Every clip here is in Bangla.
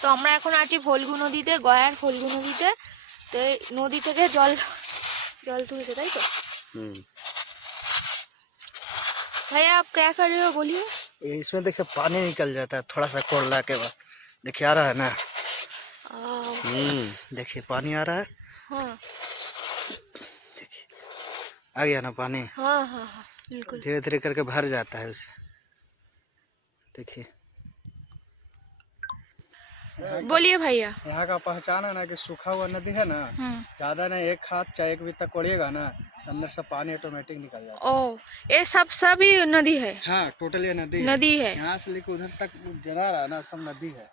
তো আমরা এখন আছি ফল্গু নদীতে, গয়ার ফল্গু নদীতে। তো এই নদী থেকে জল তুলছে, তাই তো? भैया आप क्या कर रहे हो, बोलिए। इसमें देखिए पानी निकल जाता है थोड़ा सा कोरला के बाद। देखिए आ रहा है ना। देखिए पानी आ रहा है। हाँ आ गया ना पानी। हाँ हाँ हाँ बिल्कुल। धीरे धीरे करके भर जाता है उसे। देखिए बोलिए भैया। यहाँ का पहचान है ना कि सूखा हुआ नदी है ना, ज्यादा ना एक हाथ चाहे एक बित्ता कोड़िएगा ना, अंदर से पानी ऑटोमेटिक निकल जाता है। ओ ये सभी नदी है। हाँ टोटल ये नदी है। यहाँ से लेकर उधर तक जरा रहा ना सब नदी है।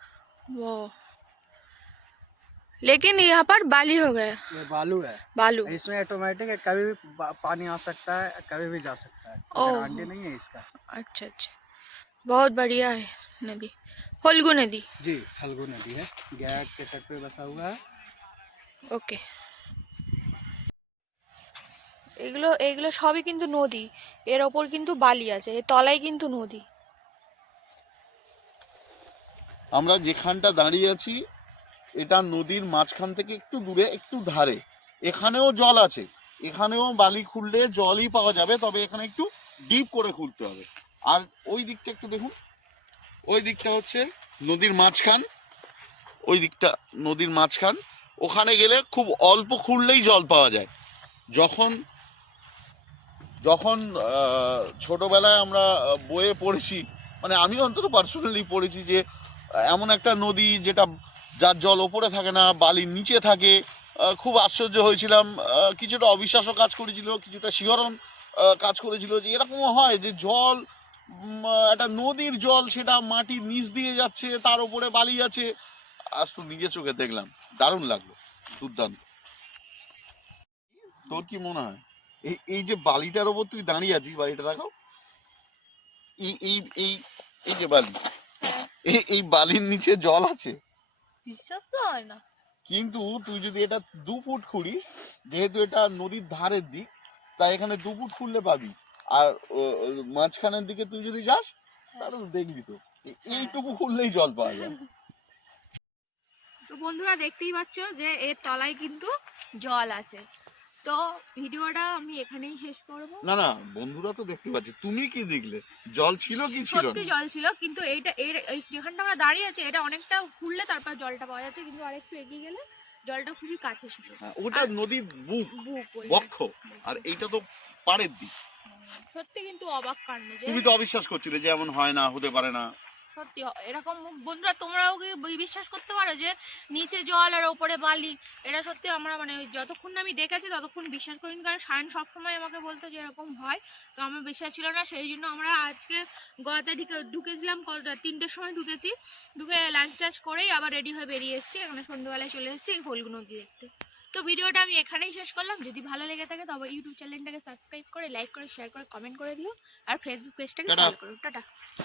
वो लेकिन यहाँ पर बाली हो गया। ये बालू है। बालू इसमें ऑटोमेटिक है, कभी भी पानी आ सकता है, कभी भी जा सकता है, गारंटी नहीं है इसका। अच्छा अच्छा, बहुत बढ़िया है नदी, फल्गु नदी। जी फल्गु नदी है, गया के तट पे बसा हुआ है। ওকে, এগুলো এগুলো সবই কিন্তু নদী, এর ওপর কিন্তু বালি আছে, এর তলায় কিন্তু নদী। আমরা যেখানটা দাঁড়িয়ে আছি এটা নদীর মাঝখান থেকে একটু দূরে, একটু ধারে। এখানেও জল আছে, এখানেও বালি খুঁড়লে জলই পাওয়া যাবে, তবে এখানে একটু ডিপ করে খুঁড়তে হবে। আর ওই দিকটা একটু দেখুন, ওই দিকটা হচ্ছে নদীর মাঝখান, ওই দিকটা নদীর মাঝখান। ওখানে গেলে খুব অল্প খুঁড়লেই জল পাওয়া যায়। যখন যখন ছোটবেলায় আমরা বইয়ে পড়েছি, মানে আমি অন্তত পার্সোনালি পড়েছি যে এমন একটা নদী যেটা যার জল ওপরে থাকে না, বালির নিচে থাকে। খুব আশ্চর্য হয়েছিলাম, কিছুটা অবিশ্বাসও কাজ করেছিল, কিছুটা শিহরণ কাজ করেছিল যে এরকমও হয় যে জল, একটা নদীর জল সেটা মাটির নিচ দিয়ে যাচ্ছে, তার উপরে বালি আছে। আজ তো নিজে চোখে দেখলাম, দারুণ লাগলো, দুর্দান্ত। তোর কি মনে হয় এই এই যে বালিটার ওপর তুই দাঁড়িয়ে আছিস, বালিটা দেখাও, এই এই এই এই যে বালি, এই বালির নিচে জল আছে, বিশ্বাস তো হয় না। কিন্তু তুই যদি এটা 2 ফুট খুঁড়িস, যেহেতু এটা নদীর ধারের দিক, তাই এখানে 2 ফুট খুঁড়লে পাবি। আর মাঝখানের দিকে তুই যদি যাস তাহলে দেখবি তো এইটুকু খুঁড়লেই জল পাওয়া যায়। তো বন্ধুরা দেখতেই পাচ্ছ যে এর তলায় কিন্তু জল আছে। তো ভিডিওটা আমি এখানেই শেষ করব। না না বন্ধুরা তো দেখতে পাচ্ছে, তুমি কি দেখলে জল ছিল কি ছিল না? সত্যি জল ছিল, কিন্তু এইটা যেখানটা আমরা দাঁড়িয়ে আছি এটা অনেকটা খুঁড়লে তারপর জলটা পাওয়া যাচ্ছে, কিন্তু আরেকটু এগিয়ে গেলে জলটা খুবই কাছে ছিল। ওটা নদীর বুক, বক্ষ, আর এইটা তো পাড়ের দিক। সত্যি কিন্তু অবাক কাণ্ড যে তুমি তো অবিশ্বাস করছিলে যে এমন হয় না, হতে পারে না। সত্যি এরকম বন্ধুরা তোমরাও কি বিশ্বাস করতে পারো যে নিচে জল আর ওপরে বালি? এটা সত্যি আমরা মানে যতক্ষণ না আমি দেখেছি ততক্ষণ বিশ্বাস করিনি, কারণ সায়ন সবসময় আমাকে বলতো যে এরকম হয়, তো আমার বিশ্বাস ছিল না। সেই জন্য আমরা আজকে গয়াতে ঢুকেছিলাম 3টের সময় ঢুকেছি, ঢুকে লাঞ্চ টাঞ্চ করেই আবার রেডি হয়ে বেরিয়ে এসেছি। এখানে সন্ধ্যেবেলায় চলে এসেছি ফল্গু নদী দেখতে। তো ভিডিওটা আমি এখানেই শেষ করলাম। যদি ভালো লেগে থাকে তবে ইউটিউব চ্যানেলটাকে সাবস্ক্রাইব করে, লাইক করে, শেয়ার করে, কমেন্ট করে দিও, আর ফেসবুক পেজটাকে ফলো করো। টাটা।